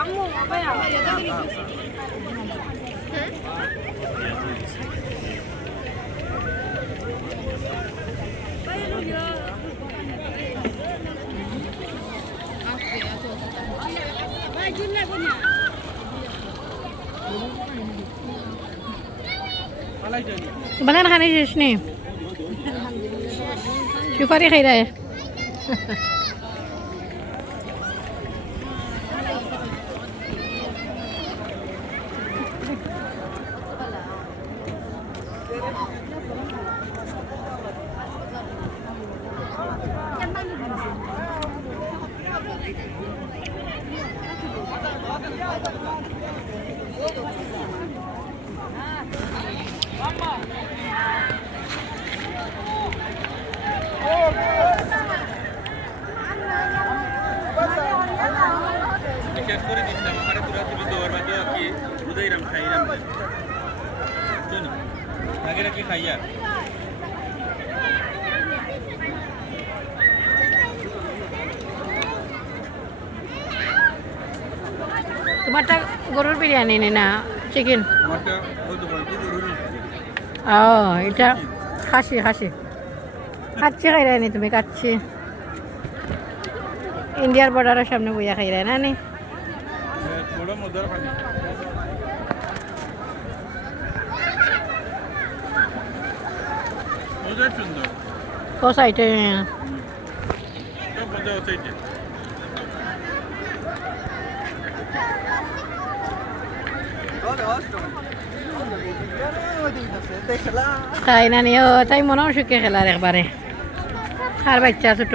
আম্মু ভাইয়া बनाना खाने शेष नहीं सुपारी खाई रहा है বিশেষ করে দিচ্ছিলাম আমার পুরা তুমি দৌড় বাজে কি বুঝাইরাম খাইরাম শুনি আগেরা কি খাইয়া তোমারটা গরুর বিরিয়ানি না চিকেন আমারটা হয়তো বলতে জরুরি ও এটা খাসি খাসি কাচ্চি খাই রায় নি তুমি কাচ্চি ইন্ডিয়ার বর্ডারের সামনে বইয়া খাই রায় না নি বড় মজার পানি মজার সুন্দর ও সাইটে সব মজা হচ্ছে এটা তাই নানি ও তাই মনেও সুখে খেলার একবারে আর বাচ্চা ছোট